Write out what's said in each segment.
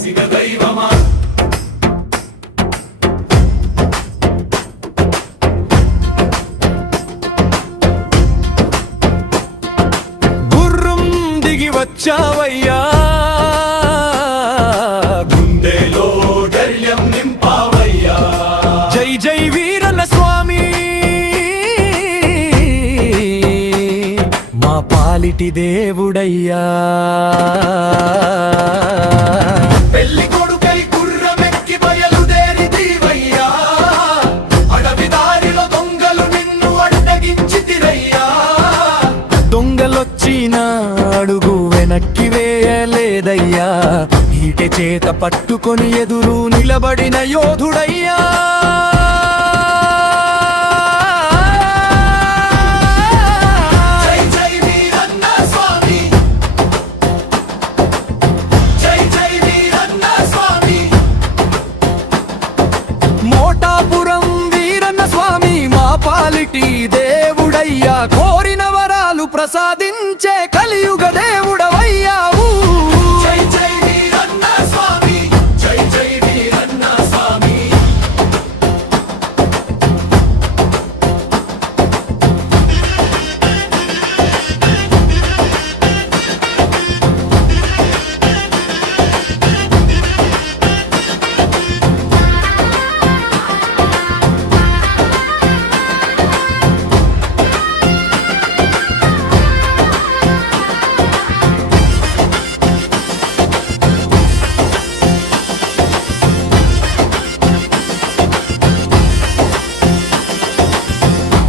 వెలసిన దైవమా గుర్రం దిగి వచ్చావయ్యా గుండెలో ధైర్యం నింపావయ్యా జై జై వీరన్న స్వామి మా పాలిటి దేవుడయ్యా పెళ్లి కొడుకై గుర్రమెక్కి బయలుదేరి దీవయ్యా అడవి దారిలో దొంగలు నిన్ను అడ్డగించితిరయ్యా దొంగలొచ్చిన అడుగు వెనక్కి వేయలేదయ్యా ఈటె చేత పట్టుకొని ఎదురు నిలబడిన యోధుడయ్యా జై జై వీరన్న స్వామి జై జై వీరన్న స్వామి మోటాపురం వీరన్న స్వామి మా పాలిటి దేవుడయ్యా కోరిన వరాలు ప్రసాదించే కలియుగ దేవుడవయ్యావు జై జై వీరన్న స్వామి జై జై వీరన్న స్వామి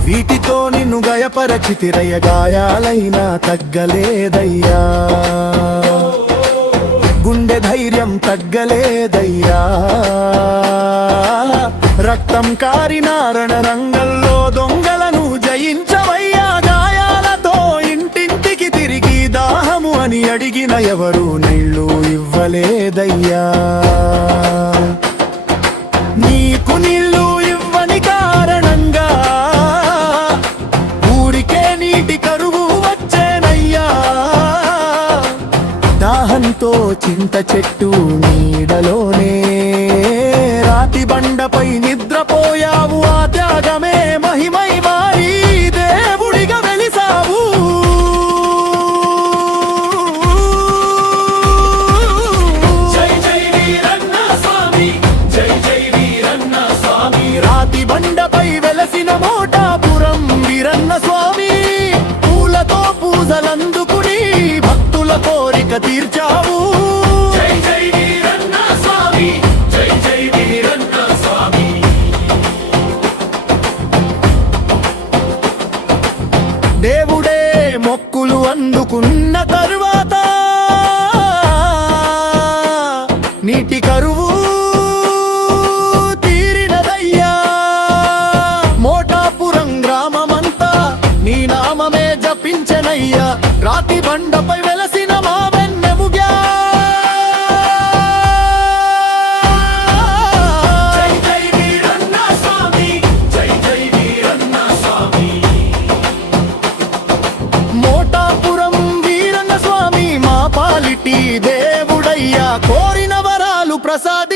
వీటితో నిన్ను గయపరచితిరయ్య గాయాలైనా తగ్గలేదయ్యా గుండె ధైర్యం తగ్గలేదయ్యా రక్తం కారిన రణరంగంలో దొంగలను జయించవయ్యా గాయాలతో ఇంటింటికి తిరిగి దాహము అని అడిగిన ఎవరు నీళ్ళు ఇవ్వలేదయ్యా నీకు నీళ్ళు ఇవ్వని కారణంగా ఊరికే నీటి కరువు వచ్చేనయ్యా దాహంతో చింత చెట్టు నీడలోనే రాతి బండపై నిద్రపోయావు ఆ త్యాగమే మహిమై మారి దేవుడిగా వెలిసావు జై జై వీరన్న స్వామి జై జై వీరన్న స్వామి రాతి బండపై వెలసిన మోటాపురం వీరన్న స్వామి పూలతో పూజలందుకుని భక్తుల కోరిక తీర్చావు జై జై వీరన్న స్వామి జై జై వీరన్న స్వామి దేవుడే మొక్కులు అందుకున్న తరువాత నీటి కరువు తీరినదయ్యా మోటాపురం గ్రామమంతా నీ నామమే జపించెనయ్యా రాతి బండపై వెలసిన మా వెన్నెముగా జై జై వీరన్న స్వామి జై జై వీరన్న స్వామి మోటాపురం వీరన్న స్వామి మా పాలిటి దేవుడయ్యా కోరిన వరాలు ప్రసాద్